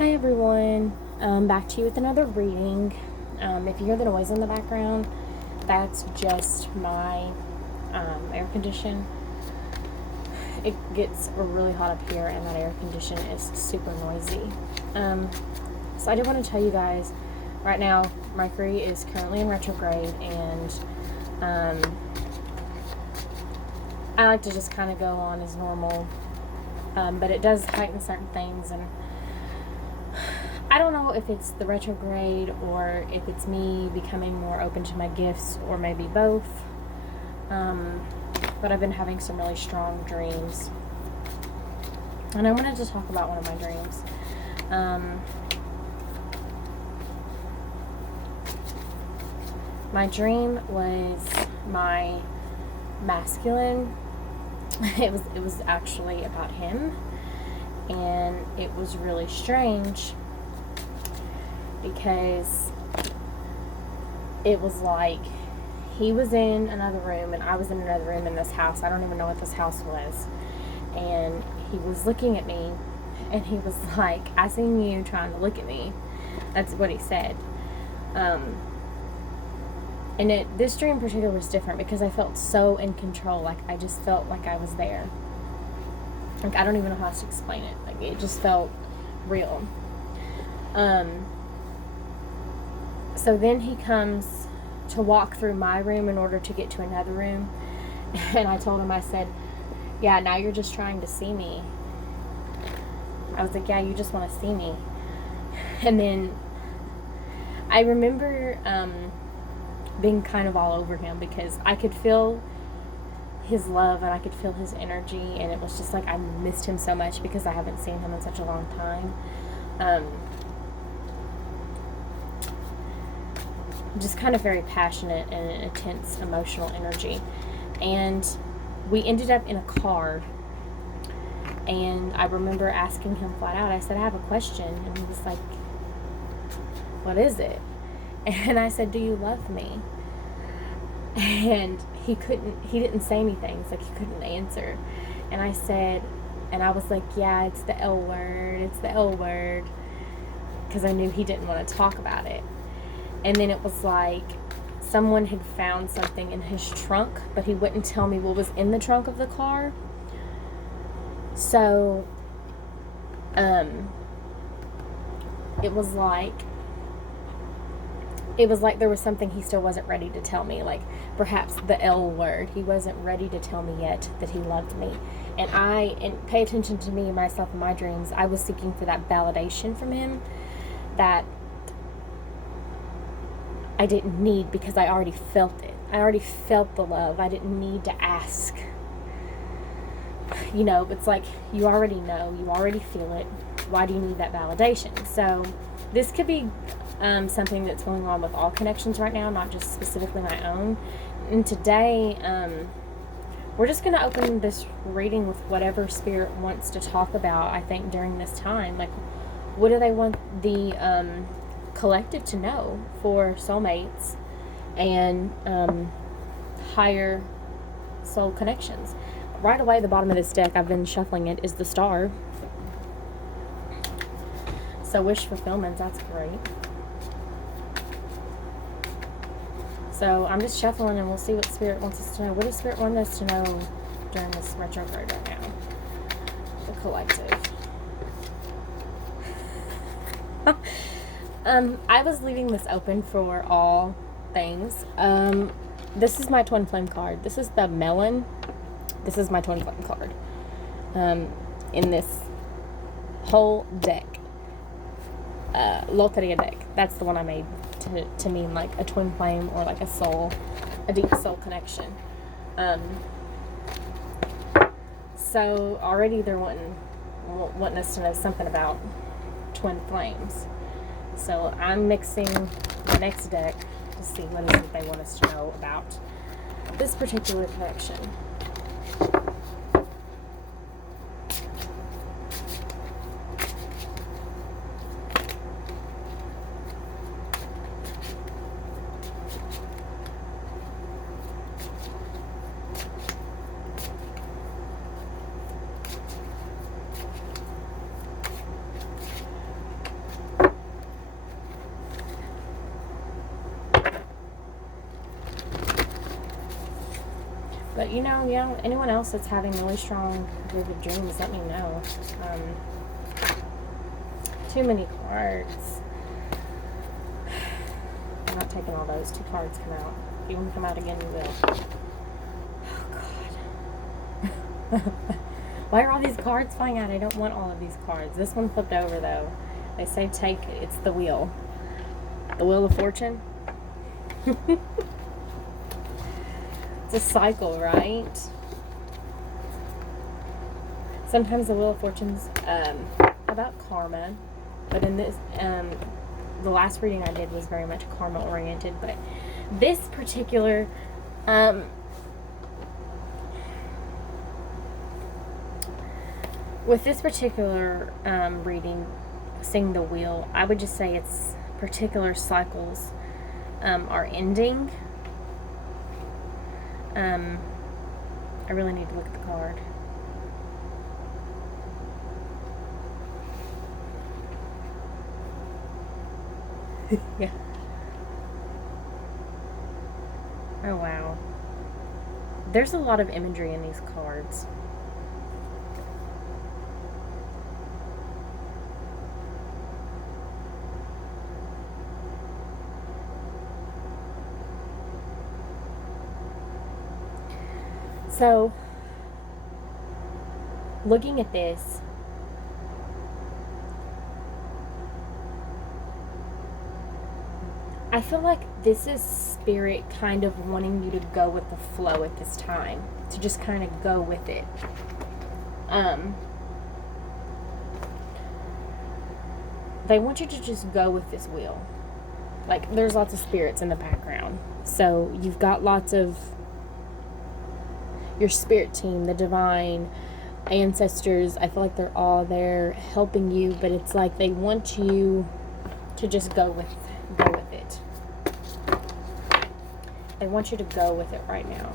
Hi everyone, back to you with another reading. If you hear the noise in the background, that's just my air condition. It gets really hot up here and that air condition is super noisy. So I did want to tell you guys, right now Mercury is currently in retrograde, and I like to just kind of go on as normal, but it does heighten certain things, and I don't know if it's the retrograde or if it's me becoming more open to my gifts, or maybe both. But I've been having some really strong dreams. And I wanted to talk about one of my dreams. My dream was my masculine. It was actually about him. And it was really strange, because it was like he was in another room and I was in another room in this house. I don't even know what this house was. And he was looking at me and he was like, "I seen you trying to look at me." That's what he said. And this dream in particular was different because I felt so in control. Like, I just felt like I was there. Like, I don't even know how to explain it. Like, it just felt real. So then he comes to walk through my room in order to get to another room. And I told him, I said, "Yeah, now you're just trying to see me." I was like, "Yeah, you just want to see me." And then I remember being kind of all over him because I could feel his love and I could feel his energy. And it was just like I missed him so much because I haven't seen him in such a long time. Just kind of very passionate and an intense emotional energy. And we ended up in a car, and I remember asking him flat out, I said, "I have a question." And he was like, "What is it?" And I said, "Do you love me?" And he didn't say anything. It's like he couldn't answer. And I said, and I was like, "Yeah, it's the L word, because I knew he didn't want to talk about it. And then it was like someone had found something in his trunk, but he wouldn't tell me what was in the trunk of the car. So, it was like there was something he still wasn't ready to tell me, like perhaps the L word. He wasn't ready to tell me yet that he loved me. And pay attention to me, myself, and my dreams. I was seeking for that validation from him that I didn't need, because I already felt it. I already felt the love. I didn't need to ask. You know, it's like you already know. You already feel it. Why do you need that validation? So this could be something that's going on with all connections right now, not just specifically my own. And today, we're just going to open this reading with whatever Spirit wants to talk about, I think, during this time. Like, what do they want the collective to know for soulmates and higher soul connections? Right away, the bottom of this deck, I've been shuffling it, is the Star. So wish fulfillment, that's great. So I'm just shuffling and we'll see what Spirit wants us to know. What does Spirit want us to know during this retrograde right now? The collective. I was leaving this open for all things. This is my Twin Flame card. This is the Melon. This is my Twin Flame card. In this whole deck. Loteria deck. That's the one I made to mean like a twin flame, or like a deep soul connection. So already they're wanting us to know something about twin flames. So I'm mixing the next deck to see what it is that they want us to know about this particular connection. But yeah, anyone else that's having really strong, vivid dreams, let me know. Too many cards. I'm not taking all those. 2 cards come out. If you want to come out again, you will. Oh, God. Why are all these cards flying out? I don't want all of these cards. This one flipped over, though. They say take it. It's the wheel. The Wheel of Fortune. It's a cycle, right? Sometimes the Wheel of Fortune's about karma. But in this, the last reading I did was very much karma oriented. But this particular, with this particular reading, seeing the wheel, I would just say it's particular cycles are ending. I really need to look at the card. Yeah. Oh, wow. There's a lot of imagery in these cards. So, looking at this, I feel like this is Spirit kind of wanting you to go with the flow at this time. To just kind of go with it. They want you to just go with this wheel. Like, there's lots of spirits in the background. So, you've got lots of your spirit team, the divine ancestors. I feel like they're all there helping you, but it's like they want you to just go with it. They want you to go with it right now.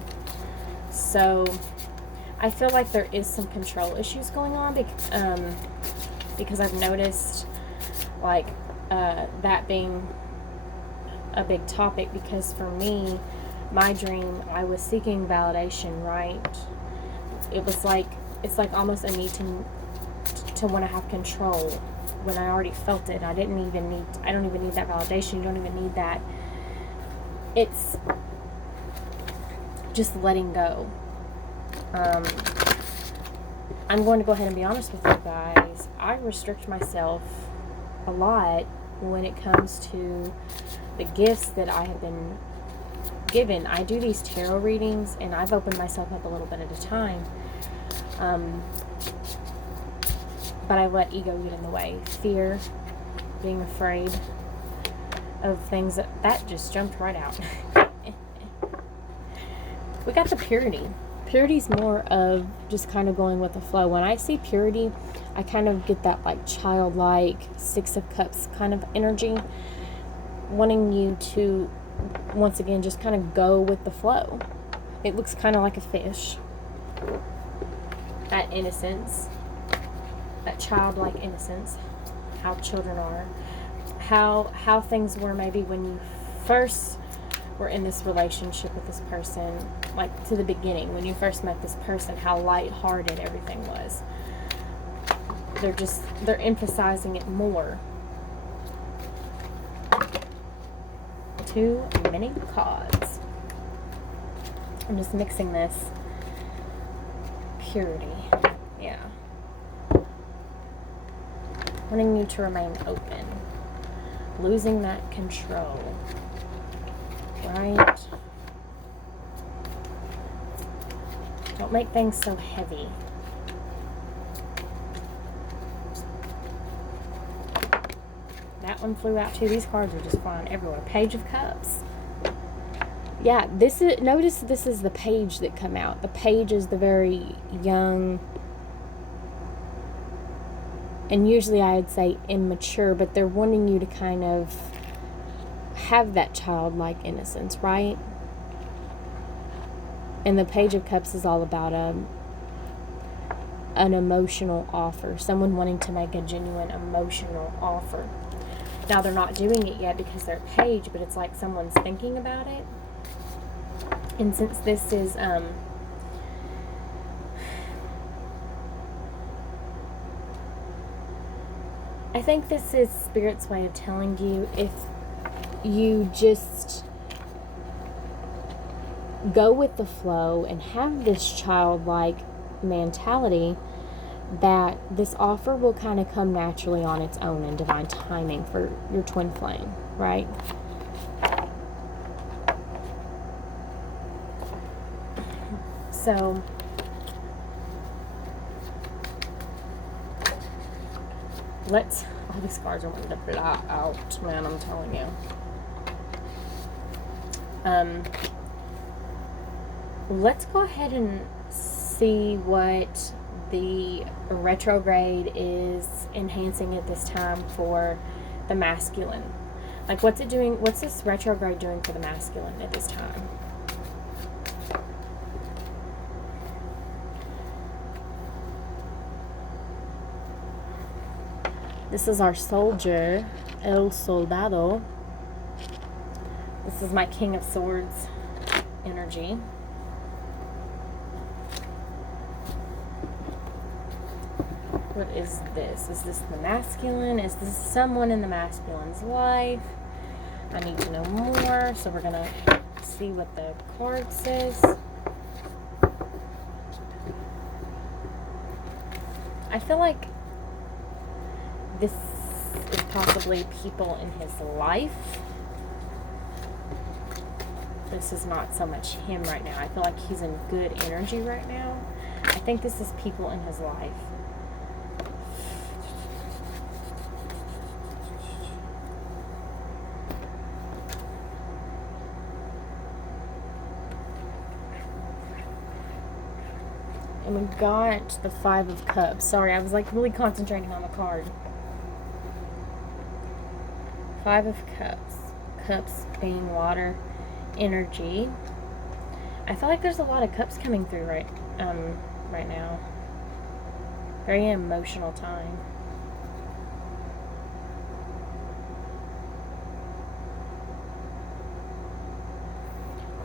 So I feel like there is some control issues going on because I've noticed like that being a big topic, because for me, my dream, I was seeking validation, right? It's like almost a need to want to have control when I already felt it. I don't even need that validation. You don't even need that. It's just letting go. I'm going to go ahead and be honest with you guys. I restrict myself a lot when it comes to the gifts that I have been given. I do these tarot readings, and I've opened myself up a little bit at a time. But I let ego get in the way. Fear, being afraid of things that just jumped right out. We got the purity. Purity's more of just kind of going with the flow. When I see purity, I kind of get that like childlike 6 of Cups kind of energy, wanting you to once again just kind of go with the flow. It looks kind of like a fish. That innocence, that childlike innocence, how children are, how things were maybe when you first were in this relationship with this person, like to the beginning, when you first met this person, how lighthearted everything was. They're emphasizing it more. Too many cards. I'm just mixing this. Purity. Yeah. Wanting you to remain open. Losing that control. Right? Don't make things so heavy. That one flew out too. These cards are just flying everywhere. Page of Cups. Yeah, notice this is the page that come out. The page is the very young, and usually I'd say immature, but they're wanting you to kind of have that childlike innocence, right? And the Page of Cups is all about an emotional offer. Someone wanting to make a genuine emotional offer. Now, they're not doing it yet because they're a page, but it's like someone's thinking about it. And since this is I think this is Spirit's way of telling you, if you just go with the flow and have this childlike mentality, that this offer will kind of come naturally on its own in divine timing for your twin flame, right? So all these cards are wanting to blot out, man, I'm telling you. Let's go ahead and see what the retrograde is enhancing at this time for the masculine. Like, what's it doing? What's this retrograde doing for the masculine at this time? This is our soldier, El Soldado. This is my King of Swords energy. What is this? Is this the masculine? Is this someone in the masculine's life? I need to know more, so we're going to see what the card says. I feel like this is possibly people in his life. This is not so much him right now. I feel like he's in good energy right now. I think this is people in his life. And we got the 5 of Cups. Sorry, I was like really concentrating on the card. 5 of Cups. Cups being water energy. I feel like there's a lot of cups coming through right now. Very emotional time.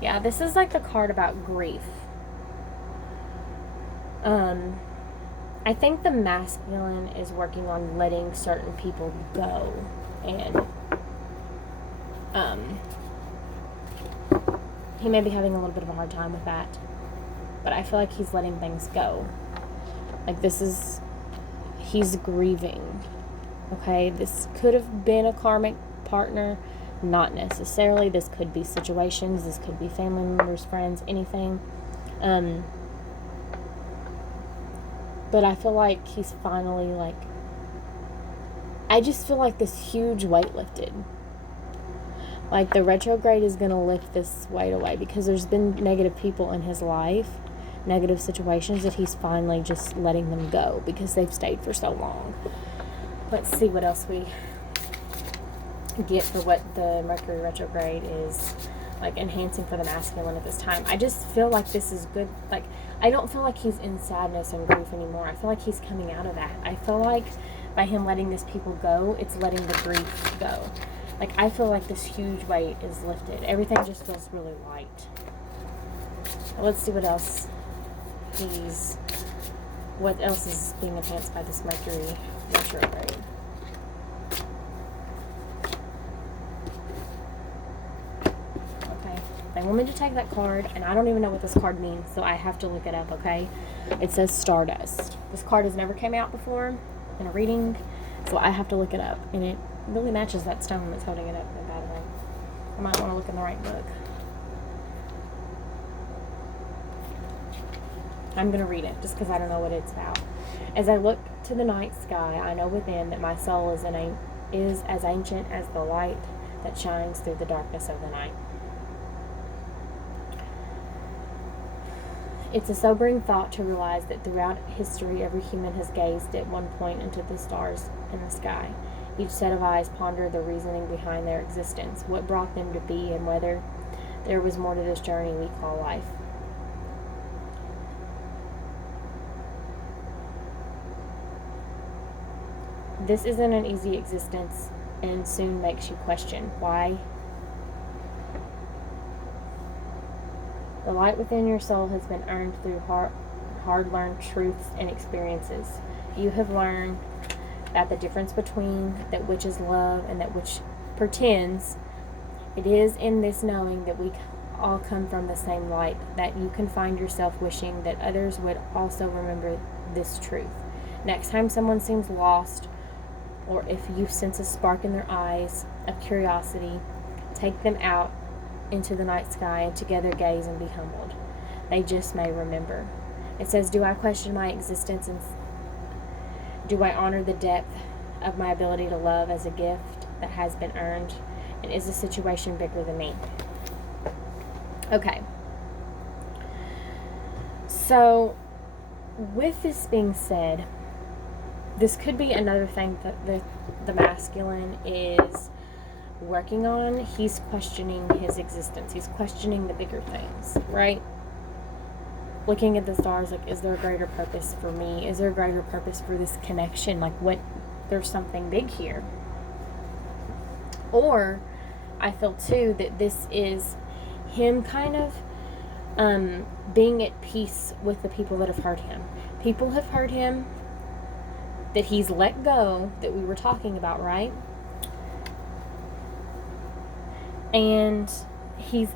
Yeah, this is like the card about grief. I think the masculine is working on letting certain people go, and he may be having a little bit of a hard time with that, but I feel like he's letting things go. Like, he's grieving. Okay, this could have been a karmic partner, not necessarily. This could be situations, this could be family members, friends, anything. But I feel like he's finally, like, I just feel like this huge weight lifted. Like, the retrograde is going to lift this weight away, because there's been negative people in his life, negative situations, that he's finally just letting them go because they've stayed for so long. Let's see what else we get for what the Mercury retrograde is, like, enhancing for the masculine at this time. I just feel like this is good. Like, I don't feel like he's in sadness and grief anymore. I feel like he's coming out of that. I feel like by him letting these people go, it's letting the grief go. Like, I feel like this huge weight is lifted. Everything just feels really light. Let's see what else is being enhanced by this Mercury retrograde. They want me to take that card, and I don't even know what this card means, so I have to look it up, okay? It says Stardust. This card has never came out before in a reading, so I have to look it up. And it really matches that stone that's holding it up in a bad way. I might want to look in the right book. I'm going to read it, just because I don't know what it's about. As I look to the night sky, I know within that my soul is as ancient as the light that shines through the darkness of the night. It's a sobering thought to realize that throughout history, every human has gazed at one point into the stars in the sky. Each set of eyes pondered the reasoning behind their existence, what brought them to be, and whether there was more to this journey we call life. This isn't an easy existence, and soon makes you question why. The light within your soul has been earned through hard-learned truths and experiences. You have learned that the difference between that which is love and that which pretends, it is in this knowing that we all come from the same light, that you can find yourself wishing that others would also remember this truth. Next time someone seems lost, or if you sense a spark in their eyes of curiosity, take them out into the night sky and together gaze and be humbled. They just may remember. It says, do I question my existence, and do I honor the depth of my ability to love as a gift that has been earned? And is the situation bigger than me? Okay. So, with this being said, this could be another thing that the masculine is working on. He's questioning his existence. He's questioning the bigger things, right? Looking at the stars, like, is there a greater purpose for me? Is there a greater purpose for this connection? Like, what, there's something big here. Or, I feel too that this is him kind of being at peace with the people that have hurt him. People have hurt him that he's let go, that we were talking about, right? And he's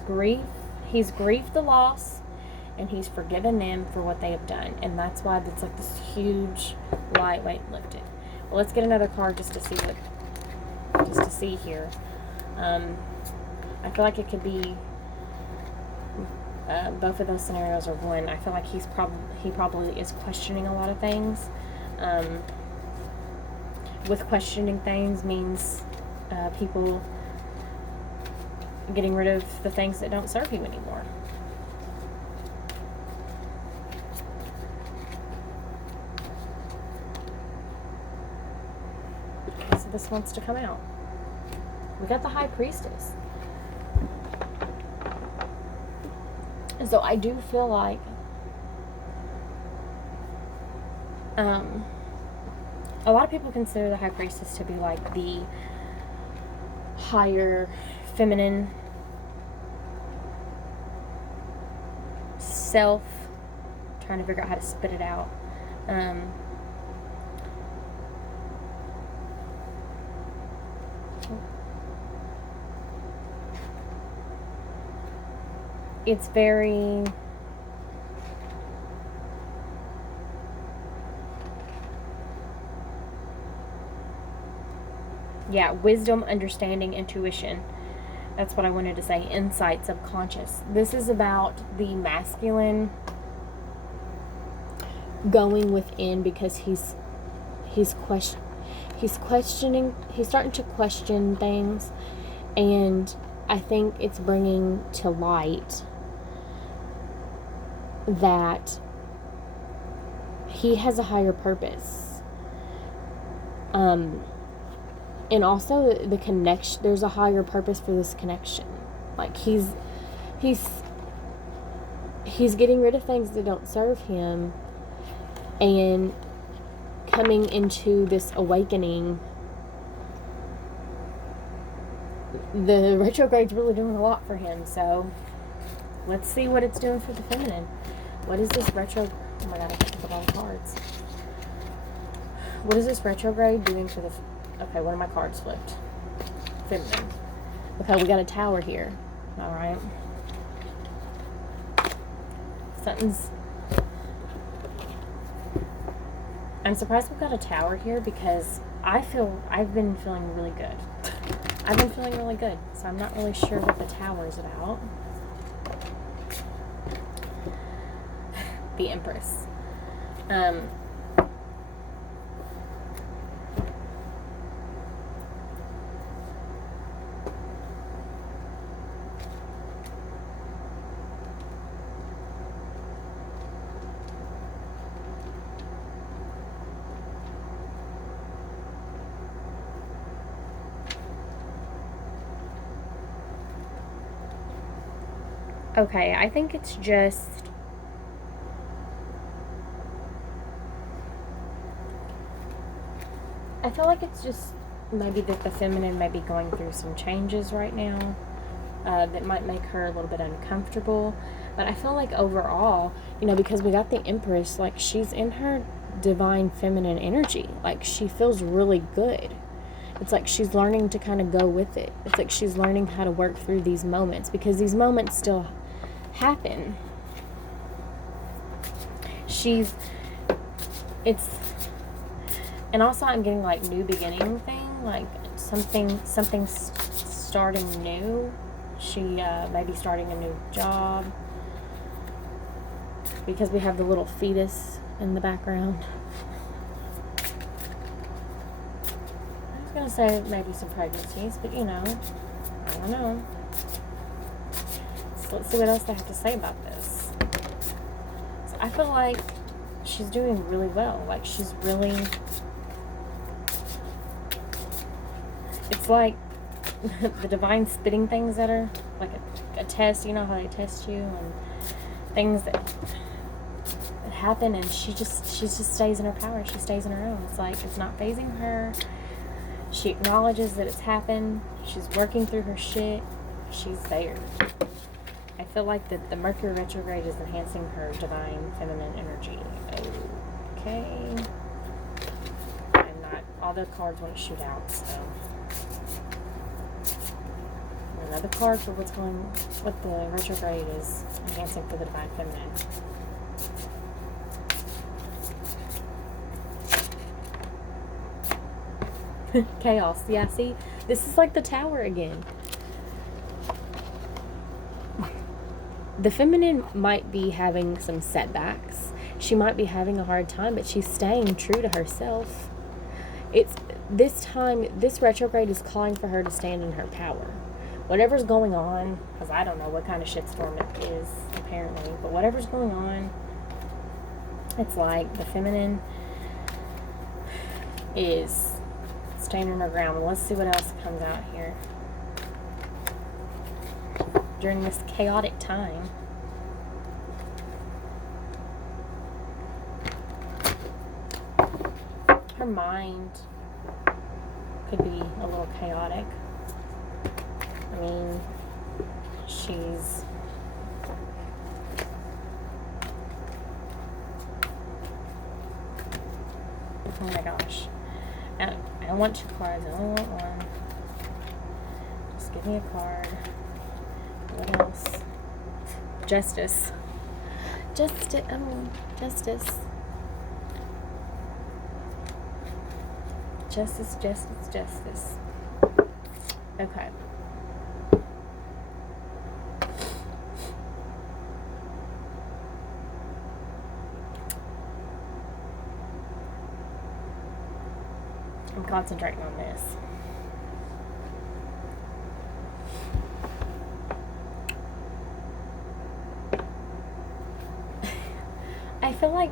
grieved the loss, and he's forgiven them for what they have done. And that's why it's like this huge light weight lifted. Well, let's get another card just to see here. I feel like it could be both of those scenarios are one. I feel like he probably is questioning a lot of things. With questioning things means people getting rid of the things that don't serve you anymore. So this wants to come out. We got the High Priestess. And so I do feel like a lot of people consider the High Priestess to be like the higher feminine self. Trying to figure out how to spit it out. It's very wisdom, understanding, intuition. That's what I wanted to say. Insight, subconscious. This is about the masculine going within because he's questioning. He's starting to question things, and I think it's bringing to light that he has a higher purpose. And also the connection, there's a higher purpose for this connection. Like he's getting rid of things that don't serve him and coming into this awakening. The retrograde's really doing a lot for him, so let's see what it's doing for the feminine. What is this retro? Oh my god, I can't put all the cards. What is this retrograde doing for the? Okay, one of my cards flipped. Feminine. Okay, we got a tower here. All right. I'm surprised we've got a tower here because I've been feeling really good. I've been feeling really good, so I'm not really sure what the tower is about. The Empress. Okay, I think it's just I feel like it's just maybe that the feminine may be going through some changes right now that might make her a little bit uncomfortable. But I feel like overall, because we got the Empress, like she's in her divine feminine energy. Like, she feels really good. It's like she's learning to kind of go with it. It's like she's learning how to work through these moments, because these moments still happen. And also I'm getting like new beginning thing, like something's starting new. She may be starting a new job, because we have the little fetus in the background. I was gonna say maybe some pregnancies, but you know, I don't know. So let's see what else they have to say about this. So I feel like she's doing really well. Like, she's really, it's like the divine spitting things at her, like a test. You know how they test you, and things that happen, and she just stays in her power. She stays in her own. It's like it's not phasing her. She acknowledges that it's happened. She's working through her shit. She's there. I feel like that the Mercury retrograde is enhancing her divine feminine energy. Okay. And not all the cards want to shoot out, so another card for what the retrograde is enhancing for the divine feminine. Chaos. Yeah, see? This is like the Tower again. The feminine might be having some setbacks. She might be having a hard time, but she's staying true to herself. It's this time, this retrograde is calling for her to stand in her power. Whatever's going on, because I don't know what kind of shitstorm it is, apparently, but whatever's going on, it's like the feminine is standing her ground. Let's see what else comes out here during this chaotic time. Her mind could be a little chaotic. I mean, she's oh my gosh. I don't want 2 cards. I only want 1. Just give me a card. What else? Justice. Justice. Justice. Justice, justice, justice. Okay. I'm concentrating on this. I feel like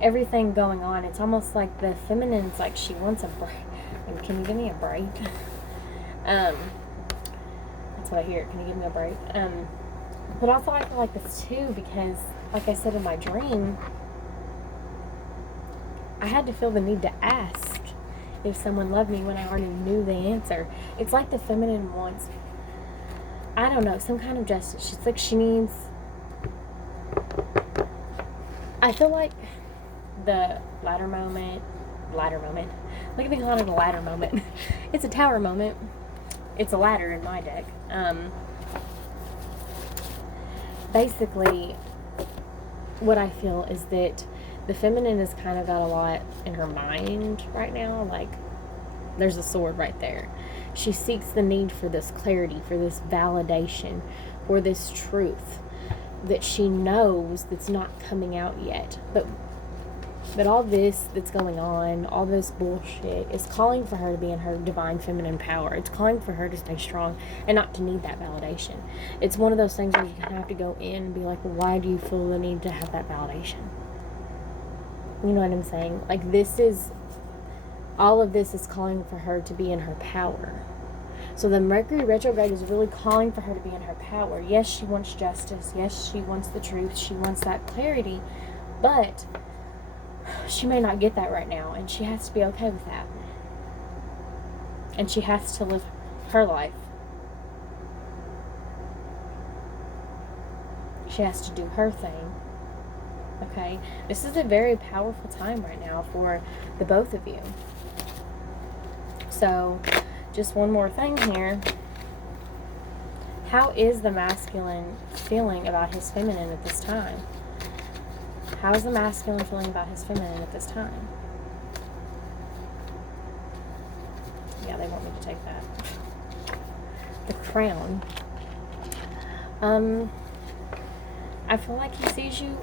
everything going on, it's almost like the feminine's like she wants a break. Can you give me a break? That's what I hear. Can you give me a break? But also I feel like this too, because like I said in my dream, I had to feel the need to ask if someone loved me when I already knew the answer. It's like the feminine wants, I don't know, some kind of justice. She's like, she needs, I feel like the ladder moment, look at me calling it a ladder moment. It's a tower moment. It's a ladder in my deck. Basically, what I feel is that the feminine has kind of got a lot in her mind right now. Like, there's a sword right there. She seeks the need for this clarity, for this validation, for this truth that she knows that's not coming out yet. But all this that's going on, all this bullshit, is calling for her to be in her divine feminine power. It's calling for her to stay strong and not to need that validation. It's one of those things where you kind of have to go in and be like, why do you feel the need to have that validation? You know what I'm saying? Like, all of this is calling for her to be in her power. So the Mercury retrograde is really calling for her to be in her power. Yes, she wants justice. Yes, she wants the truth. She wants that clarity. But she may not get that right now, and she has to be okay with that. And she has to live her life. She has to do her thing. Okay? This is a very powerful time right now for the both of you. So, just one more thing here. How is the masculine feeling about his feminine at this time? How is the masculine feeling about his feminine at this time? Yeah, they want me to take that. The crown. I feel like he sees you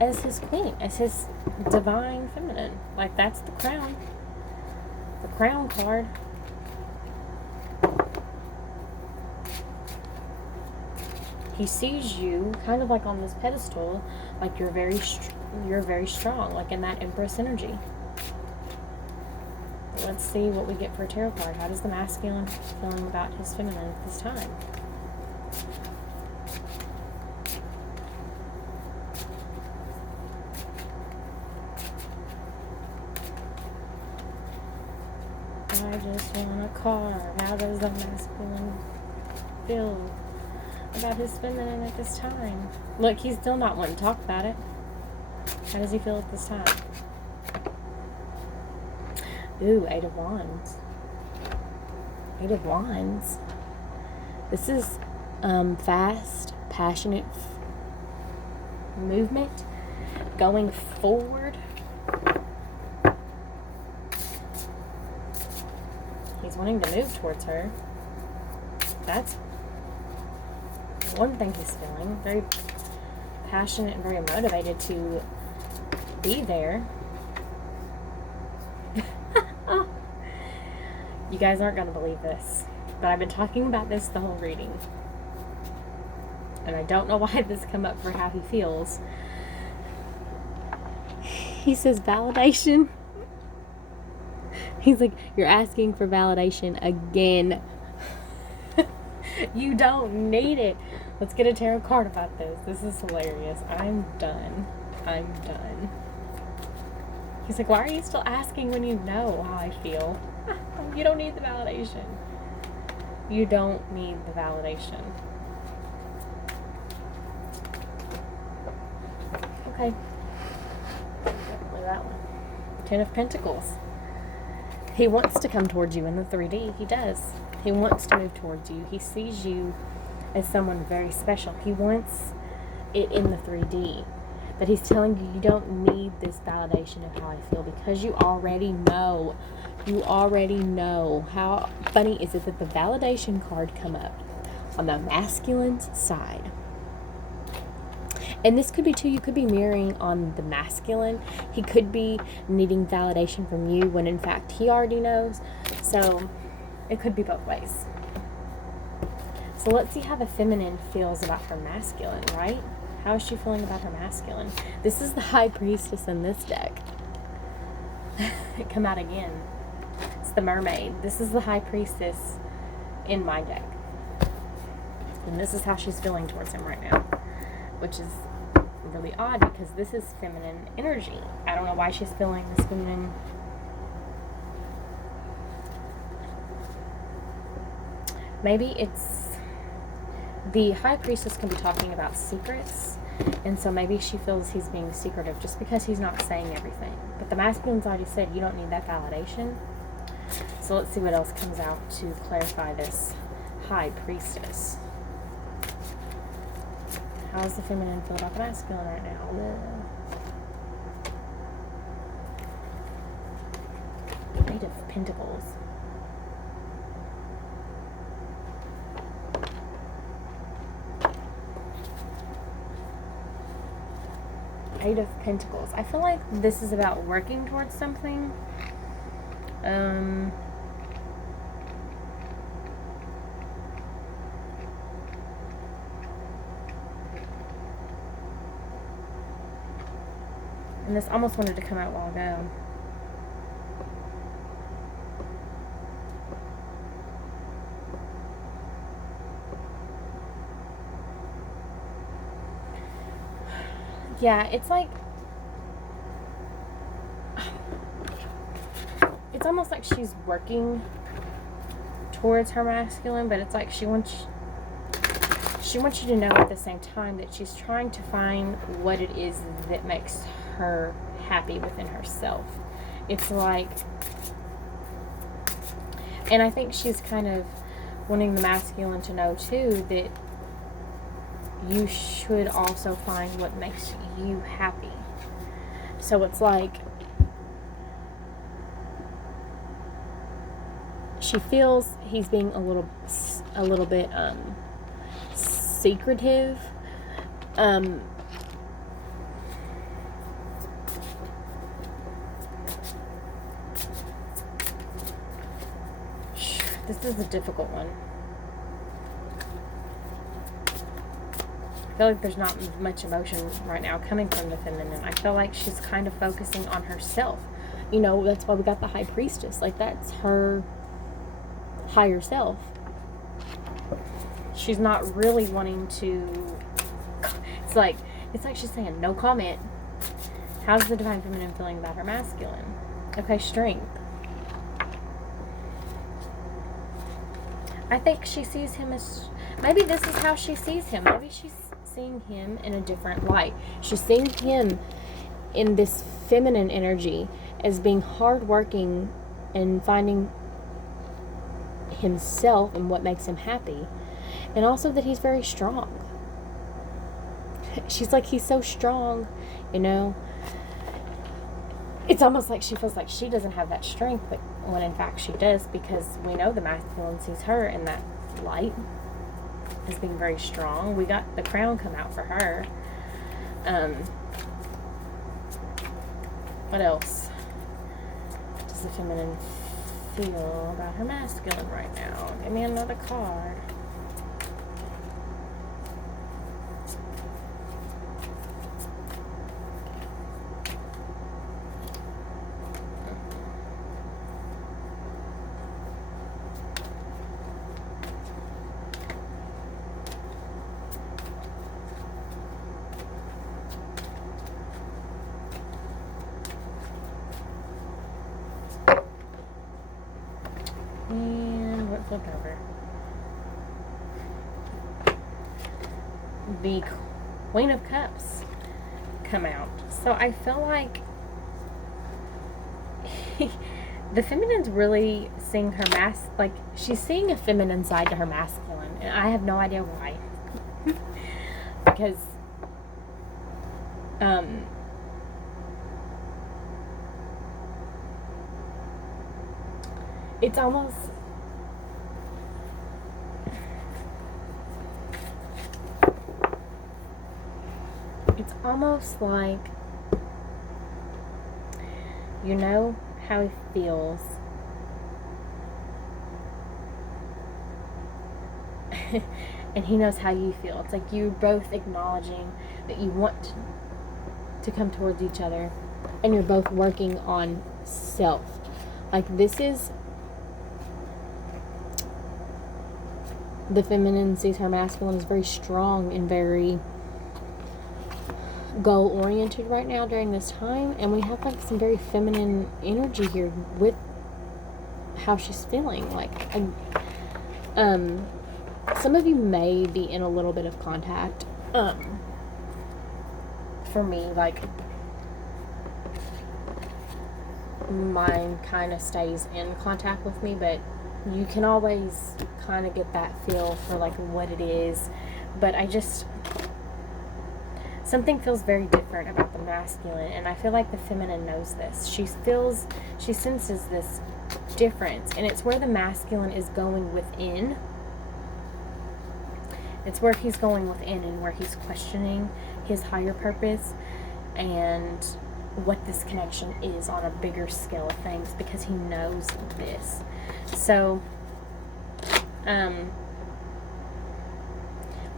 as his queen, as his divine feminine. Like, that's the crown. The crown card. He sees you kind of like on this pedestal, like you're very strong, like in that Empress energy. Let's see what we get for a tarot card. How does the masculine feeling about his feminine at this time? I just want a car. How does the masculine feel about his feminine at this time? Look, he's still not wanting to talk about it. How does he feel at this time? Ooh, 8 of Wands. 8 of Wands. This is fast, passionate movement, going forward. He's wanting to move towards her. That's one thing he's feeling. Very passionate and very motivated to be there. You guys aren't going to believe this, but I've been talking about this the whole reading. And I don't know why this come up for how he feels. He says validation. He's like, you're asking for validation again. You don't need it. Let's get a tarot card about this. This is hilarious. I'm done. I'm done. He's like, why are you still asking when you know how I feel? You don't need the validation. You don't need the validation. Okay. Definitely that one. 10 of Pentacles. He wants to come towards you in the 3D. He does. He wants to move towards you. He sees you as someone very special. He wants it in the 3D. But he's telling you, you don't need this validation of how I feel because you already know. You already know. How funny is it that the validation card come up on the masculine's side? And this could be too, you could be mirroring on the masculine. He could be needing validation from you when in fact he already knows. So it could be both ways. So let's see how the feminine feels about her masculine, right? How is she feeling about her masculine? This is the High Priestess in this deck. It come out again. It's the Mermaid. This is the High Priestess in my deck. And this is how she's feeling towards him right now. Which is really odd because this is feminine energy. I don't know why she's feeling this feminine. Maybe it's the High Priestess can be talking about secrets, and so maybe she feels he's being secretive just because he's not saying everything. But the masculine's already said you don't need that validation. So let's see what else comes out to clarify this High Priestess. How does the feminine feel about the masculine right now? Eight of Pentacles. Eight of Pentacles. I feel like this is about working towards something. And this almost wanted to come out a while ago. Yeah, it's like, it's almost like she's working towards her masculine, but it's like she she wants you to know at the same time that she's trying to find what it is that makes her happy within herself. It's like, and I think she's kind of wanting the masculine to know too that you should also find what makes you happy. So it's like she feels he's being a little bit secretive. This is a difficult one. I feel like there's not much emotion right now coming from the feminine. I feel like she's kind of focusing on herself. You know, that's why we got the high priestess. Like, that's her higher self. She's not really wanting to... It's like she's saying, no comment. How's the divine feminine feeling about her masculine? Okay, strength. I think she sees him as... Maybe this is how she sees him. Maybe she's seeing him in a different light. She's seeing him in this feminine energy as being hardworking and finding himself and what makes him happy. And also that he's very strong. She's like, he's so strong, you know. It's almost like she feels like she doesn't have that strength, but when in fact she does, because we know the masculine sees her in that light as being very strong. We got the crown come out for her. What else does the feminine feel about her masculine right now? Give me another card. And what flipped over? The Queen of Cups come out. So I feel like the feminine's really seeing her like she's seeing a feminine side to her masculine, and I have no idea why. Because it's almost like, you know how he feels and he knows how you feel. It's like you're both acknowledging that you want to come towards each other, and you're both working on self. Like, this is the feminine sees her masculine is very strong and very goal oriented right now during this time, and we have like some very feminine energy here with how she's feeling. Like, some of you may be in a little bit of contact. For me, like, mine kind of stays in contact with me, but you can always kind of get that feel for like what it is. But something feels very different about the masculine, and I feel like the feminine knows this. She senses this difference, and it's where the masculine is going within. It's where he's going within, and where he's questioning his higher purpose and what this connection is on a bigger scale of things, because he knows this. So,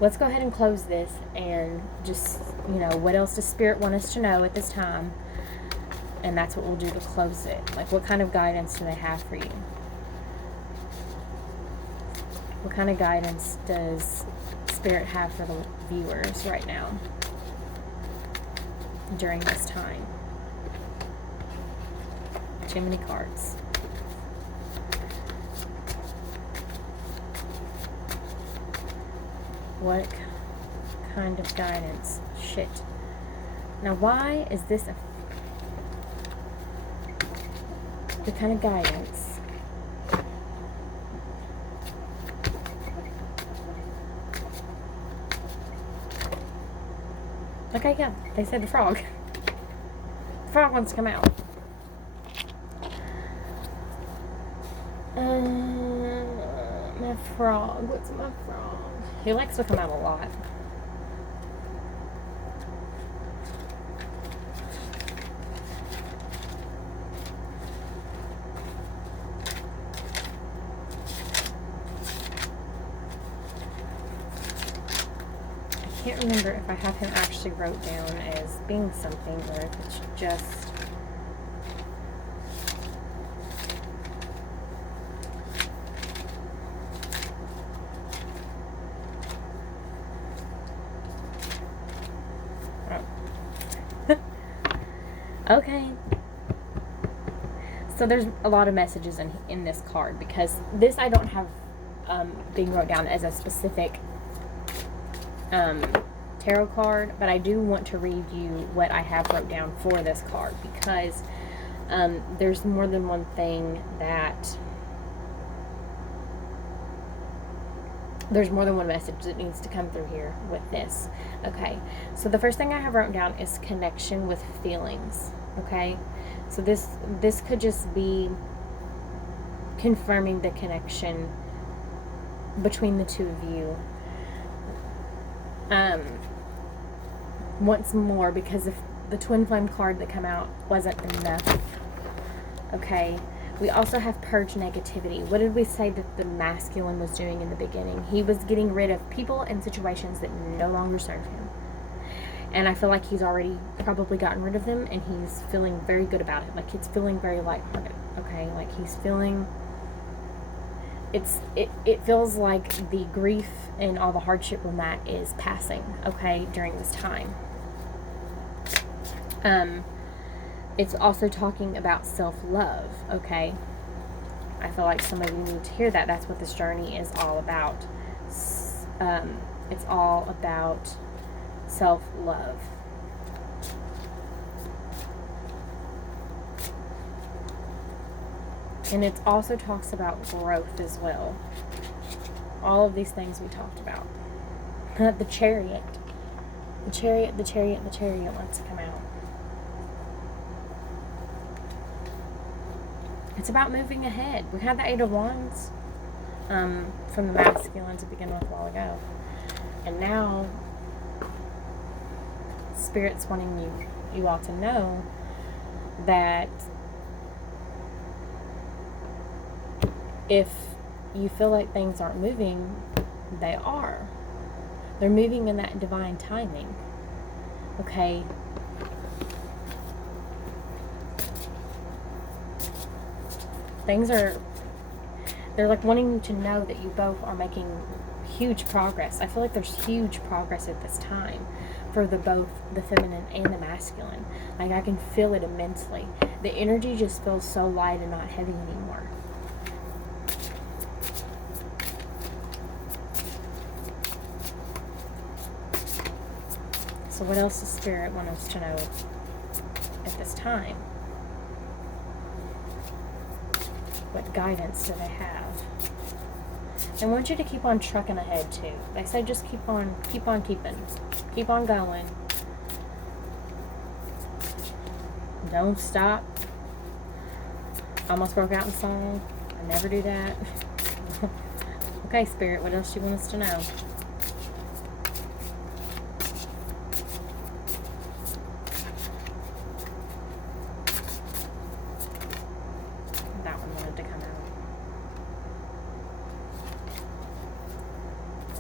let's go ahead and close this and just, what else does Spirit want us to know at this time? And that's what we'll do to close it. Like, what kind of guidance do they have for you? What kind of guidance does Spirit have for the viewers right now during this time? Too many cards. What kind of guidance. Shit. Now, why is this the kind of guidance? Okay, yeah, they said the frog. The frog wants to come out. My frog. What's my frog? He likes to come out a lot. I can't remember if I have him actually wrote down as being something or if it's just... Okay. So there's a lot of messages in this card, because this I don't have being wrote down as a specific tarot card, but I do want to read you what I have wrote down for this card, because there's more than one thing that... There's more than one message that needs to come through here with this. Okay, so the first thing I have written down is connection with feelings. Okay, so this could just be confirming the connection between the two of you. Once more, because if the twin flame card that came out wasn't enough. Okay. We also have purge negativity. What did we say that the masculine was doing in the beginning? He was getting rid of people and situations that no longer serve him. And I feel like he's already probably gotten rid of them, and he's feeling very good about it. Like, he's feeling very lighthearted, okay? Like, he's feeling... It feels like the grief and all the hardship from that is passing, okay, during this time. It's also talking about self-love, okay? I feel like some of you need to hear that. That's what this journey is all about. It's all about self-love. And it also talks about growth as well. All of these things we talked about. The chariot. The chariot, the chariot, the chariot wants to come out. It's about moving ahead. We had the Eight of Wands from the masculine to begin with a while ago. And now, Spirit's wanting you all to know that if you feel like things aren't moving, they are. They're moving in that divine timing. Okay? They're like wanting you to know that you both are making huge progress. I feel like there's huge progress at this time for both the feminine and the masculine. Like, I can feel it immensely. The energy just feels so light and not heavy anymore. So what else does Spirit want us to know at this time? What guidance do they have? I want you to keep on trucking ahead too. They say just keep on keeping. Keep on going. Don't stop. I almost broke out in song. I never do that. Okay, Spirit, what else do you want us to know?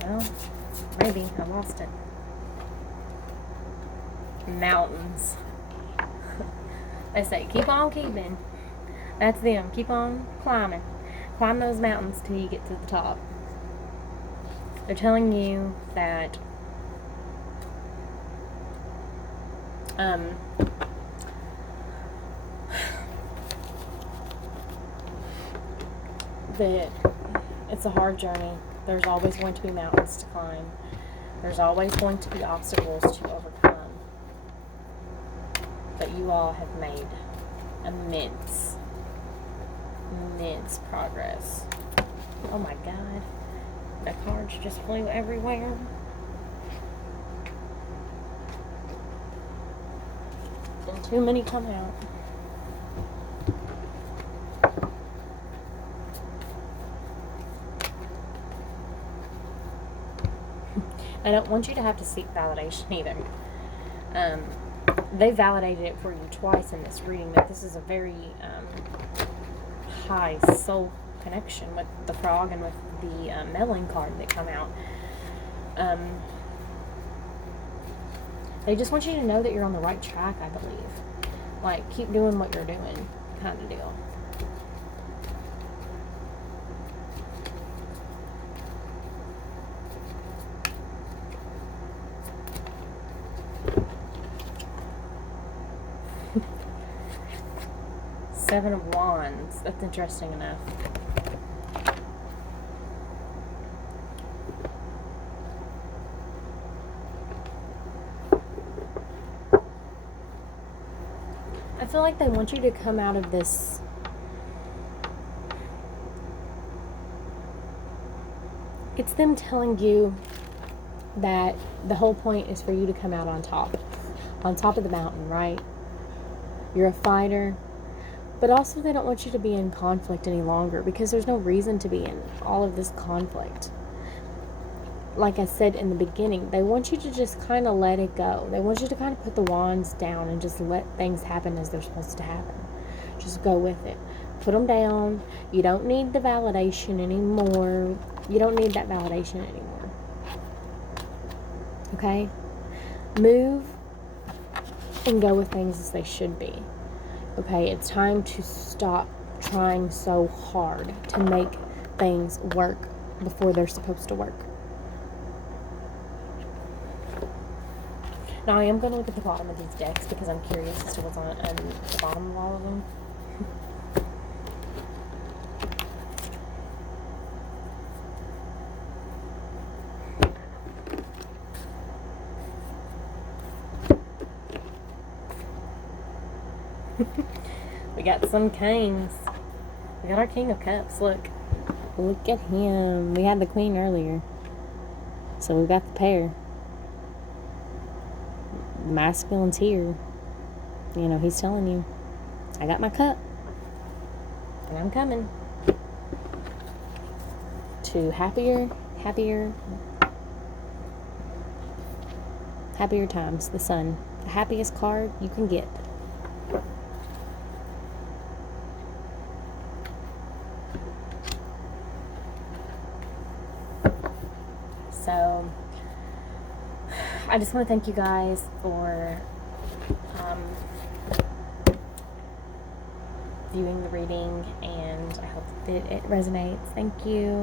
Well, maybe. I lost it. Mountains. They say, keep on keeping. That's them. Keep on climbing. Climb those mountains till you get to the top. They're telling you that that it's a hard journey. There's always going to be mountains to climb. There's always going to be obstacles to overcome. But you all have made immense progress. Oh my God. The cards just flew everywhere. And too many come out. I don't want you to have to seek validation either. They validated it for you twice in this reading, that this is a very high soul connection with the frog and with the meddling card that come out. They just want you to know that you're on the right track, I believe. Like, keep doing what you're doing, kind of deal. Seven of Wands. That's interesting enough. I feel like they want you to come out of this it's them telling you that the whole point is for you to come out on top of the mountain, right? You're a fighter. But also they don't want you to be in conflict any longer, because there's no reason to be in all of this conflict. Like I said in the beginning, they want you to just kind of let it go. They want you to kind of put the wands down and just let things happen as they're supposed to happen. Just go with it. Put them down. You don't need the validation anymore. You don't need that validation anymore. Okay? Move and go with things as they should be. Okay, it's time to stop trying so hard to make things work before they're supposed to work. Now, I am going to look at the bottom of these decks because I'm curious as to what's on the bottom of all of them. We got some kings. We got our King of Cups. Look at him. We had the Queen earlier, so we've got the pair. The masculine's here. You know, he's telling you, I got my cup and I'm coming to happier times. The Sun, the happiest card you can get. So, I just want to thank you guys for viewing the reading, and I hope that it resonates. Thank you.